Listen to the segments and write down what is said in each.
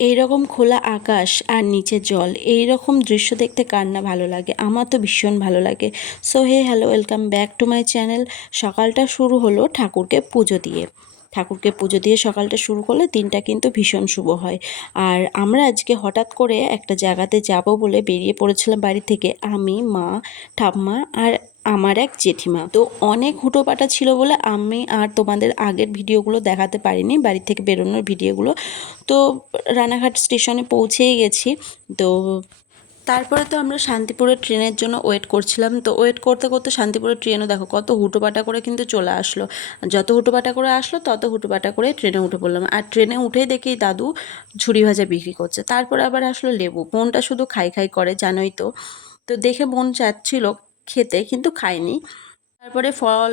এইরকম খোলা আকাশ আর নিচে জল, এই রকম দৃশ্য দেখতে কার না ভালো লাগে? আমার তো ভীষণ ভালো লাগে। So hello, welcome back to my channel. সকালটা শুরু হলো ঠাকুরকে পুজো দিয়ে। ঠাকুরকে পুজো দিয়ে সকালটা শুরু করলে দিনটা কিন্তু ভীষণ শুভ হয়। আর আমরা আজকে হঠাৎ করে একটা জায়গাতে যাব বলে বেরিয়ে পড়েছিলাম বাড়ি থেকে, আমি, মা, ঠাম্মা আর আমার এক জেঠিমা। তো অনেক হুটোপাটা ছিল বলে আমি আর তোমাদের আগের ভিডিওগুলো দেখাতে পারিনি, বাড়ি থেকে বেরোনোর ভিডিওগুলো। তো রানাঘাট স্টেশনে পৌঁছেই গেছি। তো তারপরে তো আমরা শান্তিপুরের ট্রেনের জন্য ওয়েট করছিলাম। তো ওয়েট করতে করতে শান্তিপুরের ট্রেনও দেখো কত হুটোপাটা করে কিন্তু চলে আসলো। যত হুটোপাটা করে আসলো তত হুটোপাটা করে ট্রেনে উঠে পড়লাম। আর ট্রেনে উঠেই দেখি দাদু ঝুড়ি ভাজা বিক্রি করছে। তারপরে আবার আসলো লেবু। মনটা শুধু খাই খাই করে, জানোই তো। তো দেখে মন চাচ্ছিল খেতে, কিন্তু খাইনি। তারপরে ফল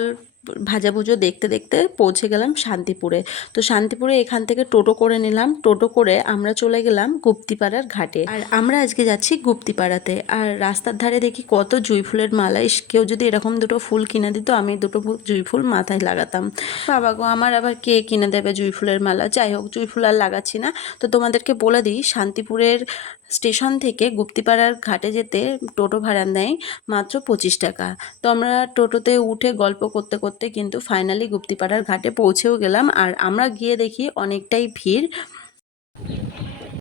ভাজাভুজো দেখতে দেখতে পৌঁছে গেলাম শান্তিপুরে। তো শান্তিপুরে এখান থেকে টোটো করে নিলাম। টোটো করে আমরা চলে গেলাম গুপ্তিপাড়ার ঘাটে। আর আমরা আজকে যাচ্ছি গুপ্তিপাড়াতে। আর রাস্তার ধারে দেখি কত জুঁই ফুলের মালা। কেউ যদি এরকম দুটো ফুল কিনে দিত, আমি দুটো জুঁই ফুল মাথায় লাগাতাম। বাবা গো, আমার আবার কে কিনে দেবে জুঁই ফুলের মালা? যাই হোক, জুঁই ফুল আর লাগাচ্ছি না। তো তোমাদেরকে বলে দিই, শান্তিপুরের স্টেশন থেকে গুপ্তিপাড়ার ঘাটে যেতে টোটো ভাড়া নেয় মাত্র 25 টাকা। তো আমরা টোটোতে উঠে গল্প করতে করতে কিন্তু ফাইনালি গুপ্তিপাড়ার ঘাটে পৌঁছেও গেলাম। আর আমরা গিয়ে দেখি অনেকটাই ভিড়।